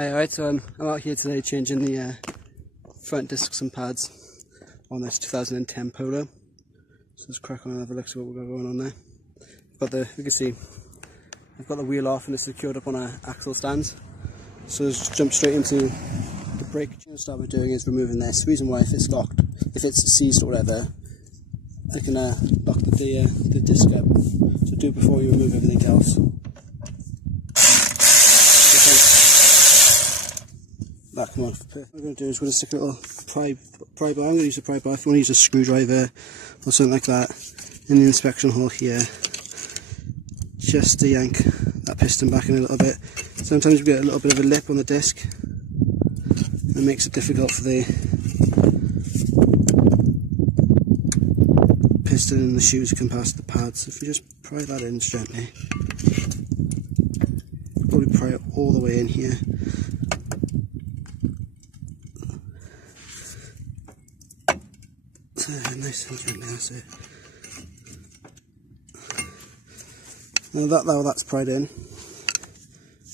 Alright, so I'm out here today changing the front discs and pads on this 2010 Polo. So let's crack on and have a look at what we've got going on there. You can see, I've got the wheel off and it's secured up on our axle stands. So let's just jump straight into the brake. What I'll start with doing is removing this. The reason why, if it's locked, if it's seized or whatever, I can lock the disc up. So do it before you remove everything else. That come off. What I'm going to do is we're going to stick a little pry bar. I'm going to use a pry bar. If you want to use a screwdriver or something like that in the inspection hole here, just to yank that piston back in a little bit. Sometimes we get a little bit of a lip on the disc. It makes it difficult for the piston and the shoes to come past the pads. If you just pry that in gently, probably pry it all the way in here. Nice and gently, that's it. Now that's pried in,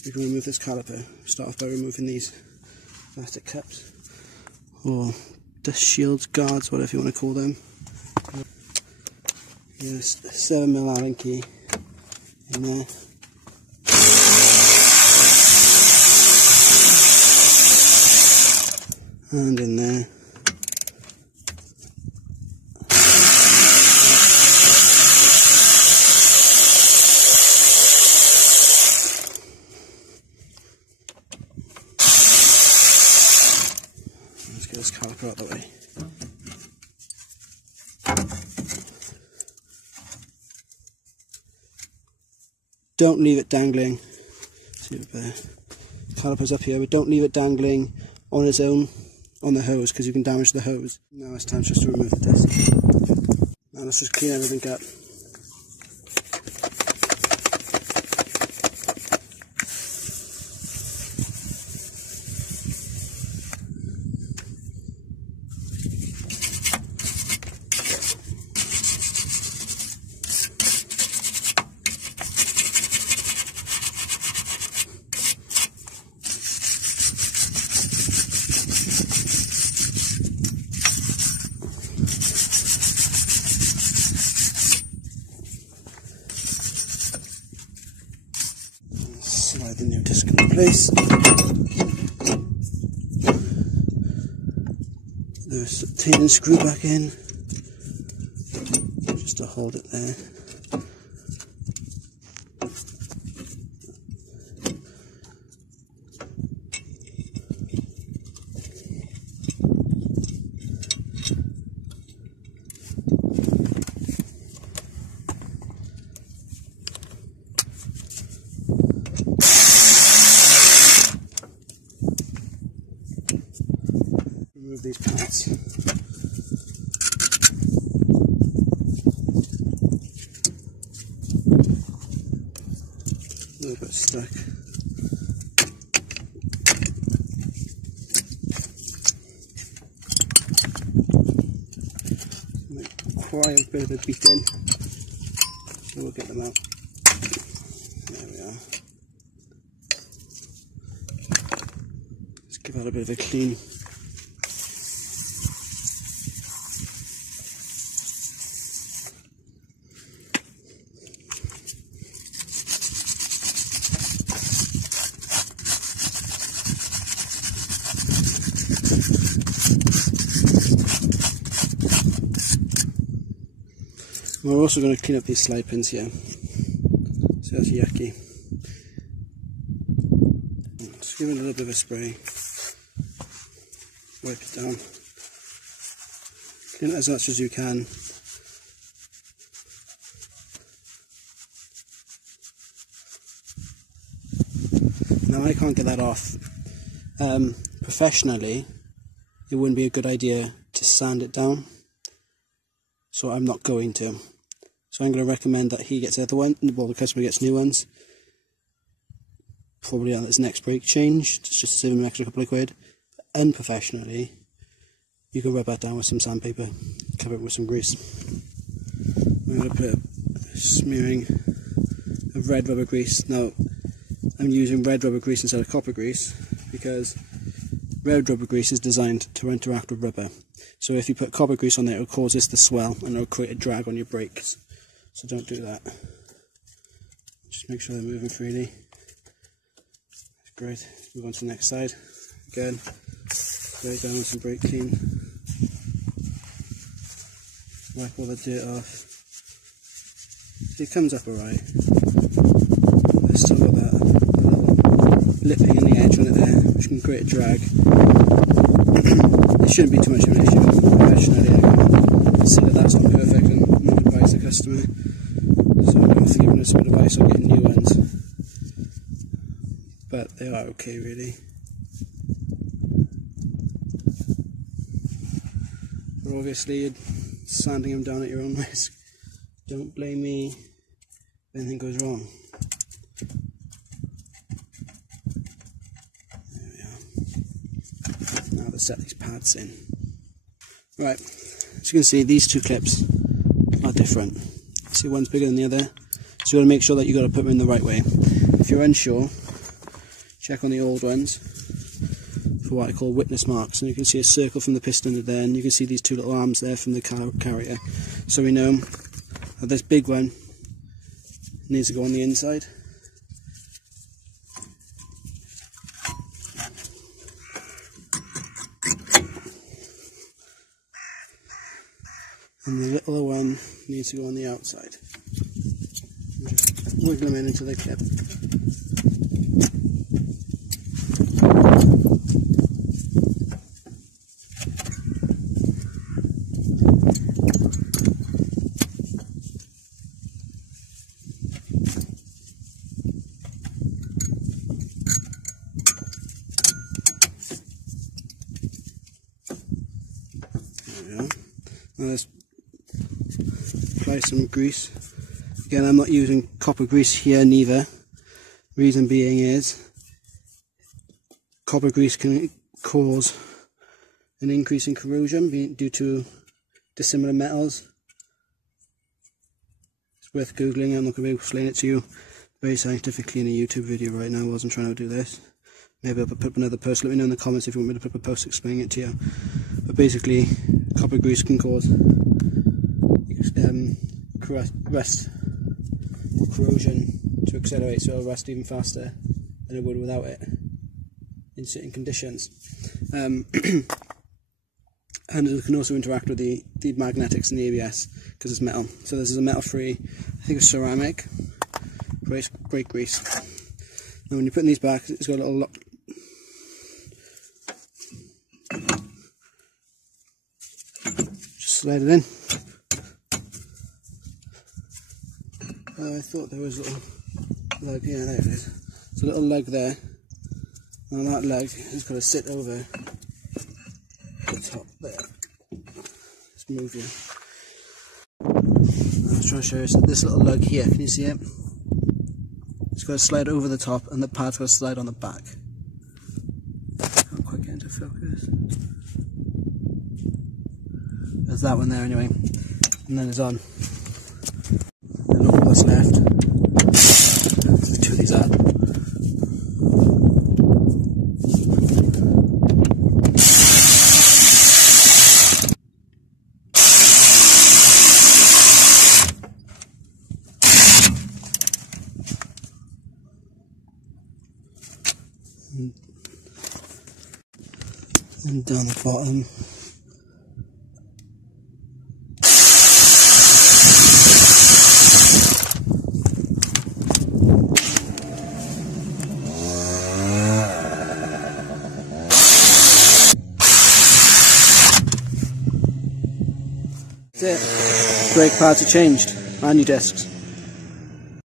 we can remove this caliper. Start off by removing these plastic cups, or dust shields, guards, whatever you want to call them. There's a 7mm Allen key in there. And in there. Let's get this caliper out of the way. Don't leave it dangling. See if the caliper's up here, but don't leave it dangling on its own on the hose, because you can damage the hose. Now it's time just to remove the disc. Now let's just clean everything up. Slide the new disc into place. There's a tin screw back in, just to hold it there. Remove these pads. A little bit stuck. Quite a bit of a beating, so we'll get them out. There we are. Let's give that a bit of a clean. We're also going to clean up these slide pins here. So that's yucky. Just give it a little bit of a spray. Wipe it down. Clean it as much as you can. Now I can't get that off. Professionally, it wouldn't be a good idea to sand it down. So I'm not going to. So I'm going to recommend that he gets the other one, well, the customer gets new ones, probably on his next brake change, just to save him an extra couple of quid. Unprofessionally, you can rub that down with some sandpaper, cover it with some grease. I'm going to put a smearing of red rubber grease. Now, I'm using red rubber grease instead of copper grease, because red rubber grease is designed to interact with rubber. So if you put copper grease on there, it will cause this to swell and it will create a drag on your brakes. So don't do that. Just make sure they're moving freely. Great. Move on to the next side. Again, lay down with some brake clean. Wipe all the dirt off. It comes up alright. There's still got that little lipping in the edge on it there, which can create a drag. It shouldn't be too much of an issue. Professionally, I can see that that's not perfect and advise the customer. So I'm going to give them some advice on getting new ones. But they are okay, really. But obviously, you're sanding them down at your own risk. Don't blame me if anything goes wrong. There we are. Now let's set these pads in. Right, as you can see, these two clips are different. See, one's bigger than the other, so you got to make sure that you got to put them in the right way. If you're unsure, check on the old ones for what I call witness marks, and you can see a circle from the piston to there, and you can see these two little arms there from the carrier. So we know that this big one needs to go on the inside. And the littler one needs to go on the outside. Just wiggle them in until they clip. Now let's apply some grease. Again, I'm not using copper grease here neither. Reason being is copper grease can cause an increase in corrosion due to dissimilar metals. It's worth googling. I'm not going to be able to explain it to you very scientifically in a YouTube video right now. I wasn't trying to do this. Maybe I'll put up another post. Let me know in the comments if you want me to put up a post explaining it to you. But basically, copper grease can cause rust or corrosion to accelerate, so it'll rust even faster than it would without it in certain conditions. And it can also interact with the magnetics in the ABS because it's metal. So this is a metal-free, I think it's ceramic, brake grease. Now when you're putting these back, it's got a little lock. Just slide it in. Oh, I thought there was a little lug. Yeah, there it is. There's a little lug there. And that lug has got to sit over the top there. Let's move you. I was trying to show you this little lug here. Can you see it? It's got to slide over the top, and the pad's got to slide on the back. Can't quite get into focus. There's that one there anyway, and then it's on. And look what's left. Two of these up. And down the bottom. That's it. Brake pads are changed and new discs.